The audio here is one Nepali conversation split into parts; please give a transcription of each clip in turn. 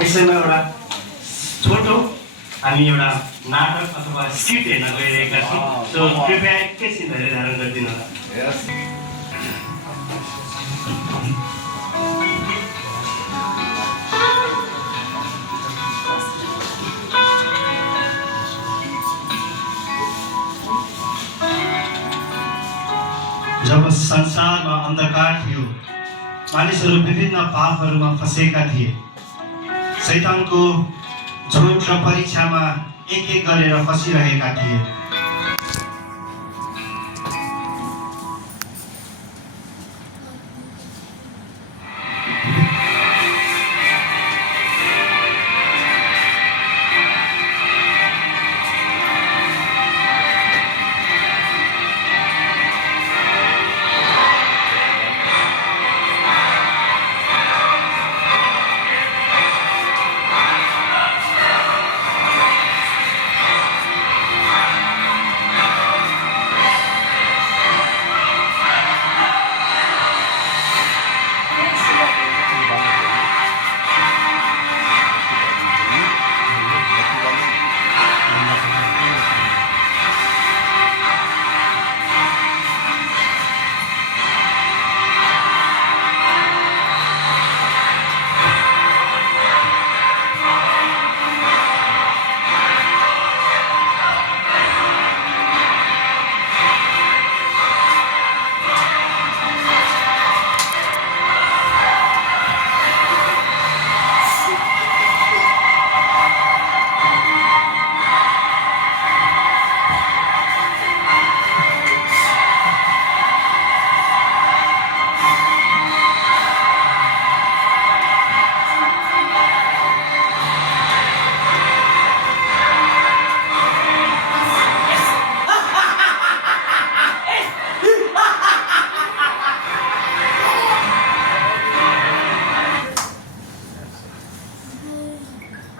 यसैमा एउटा छोटो हामी एउटा नाटक अथवा स्किट हेर्न गइरहेका छौँ। सो कृपया एकैछिन धेरै धारण गरिदिनु होला। जब संसारमा अन्धकार थियो, मानिसहरू विभिन्न पापहरूमा फँसेका थिए। शैतानको झोट र परीक्षामा एक एक गरेर फँसिरहेका थिए।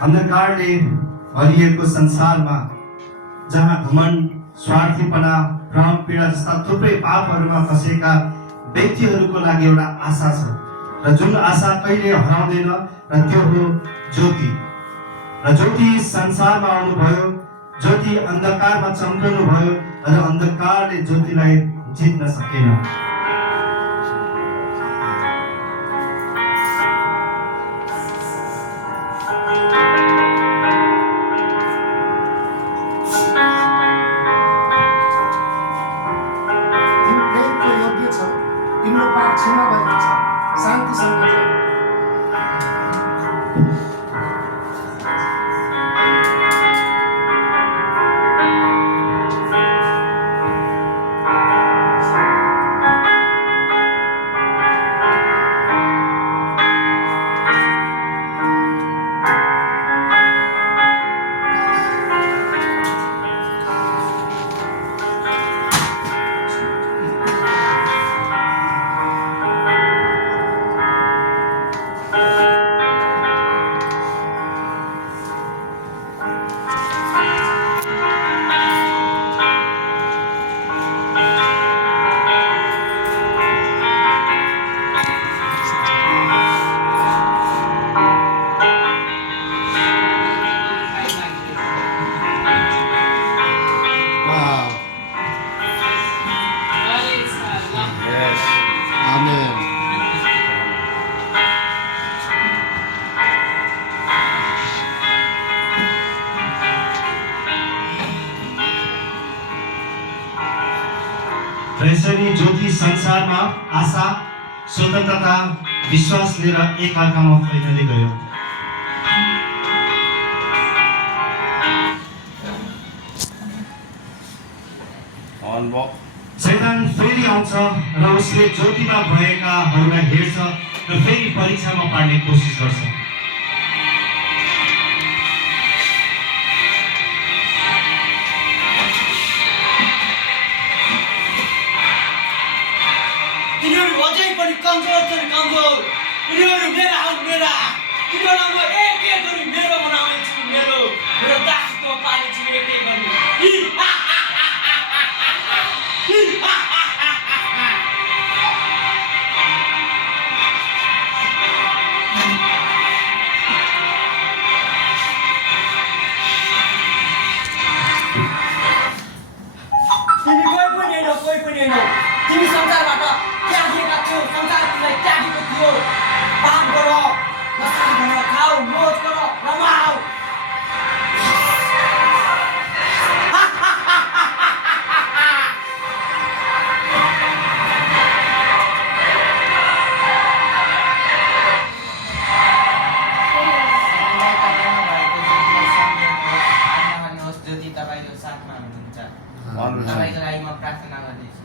अन्धकारले भरिएको संसारमा जहाँ घमण्ड, स्वार्थीपना, भ्रम, पीडा जस्ता थुप्रै पापहरूमा फँसेका व्यक्तिहरूको लागि एउटा आशा छ र जुन आशा कहिले हराउँदैन र त्यो हो ज्योति। र ज्योति संसारमा आउनुभयो, ज्योति अन्धकारमा चम्कनु भयो र अन्धकारले ज्योतिलाई जित्न सकेन। यसरी ज्योति संसारमा आशा, स्वतन्त्रता, विश्वास लिएर एकअर्कामा फैलिँदै गयो। शैतान फेरि आउँछ र उसले ज्योतिमा भएकाहरूलाई हेर्छ र फेरि परीक्षामा पार्ने कोसिस गर्छ। कमजोर उनीहरू मेरा हुन्, मेरा तिनीहरूलाई म एक एक गरी मेरो बनाउने छु, मेरो दासत्व पाल्ने छु एक एक गरी। खाऊ मौज करो रमाओ। ज्योति तपाईँको साथमा हुनुहुन्छ आमेन। तपाईँको लागि म प्रार्थना गर्दैछु।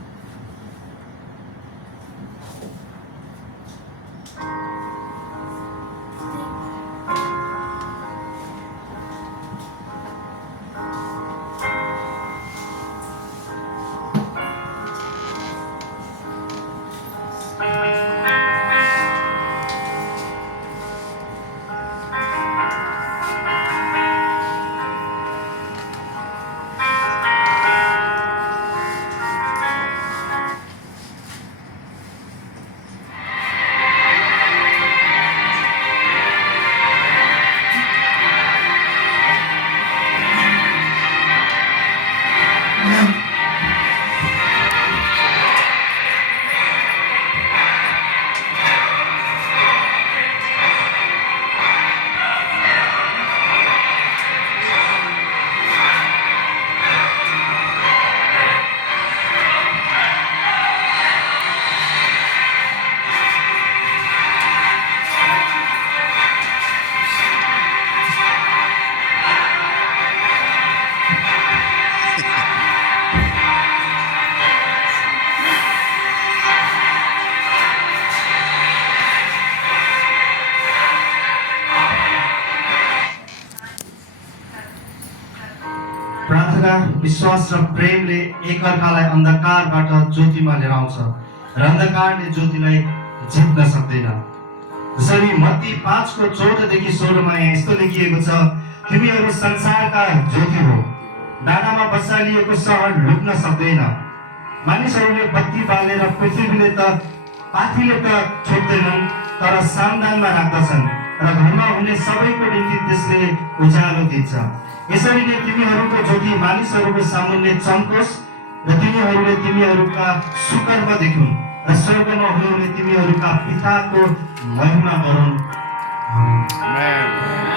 प्रार्थना विश्वास र प्रेमले एकअर्कालाई अन्धकारबाट ज्योतिमा लिएर आउँछ र अन्धकारले ज्योतिलाई जित्न सक्दैन। जसरी मत्ती 5:14-16 मा यहाँ यस्तो लेखिएको छ, तिमीहरू संसारका ज्योति हो, डाँडामा बसालिएको सहर लुक्न सक्दैन। मानिसहरूले बत्ती बालेर पृथ्वीले त पाथीले त छोड्दैनन्, तर सामदानमा राख्दछन् र घरमा हुने सबैको निम्ति त्यसले उज्यालो दिन्छ। यसरी नै तिमीहरूको ज्योति मानिसहरूको सामुन्ने चम्कोस् र तिनीहरूले तिमीहरूका सुकर्म देखुन् र स्वर्गमा हुनुहुने तिमीहरूका पिताको महिमा गरून्। आमेन।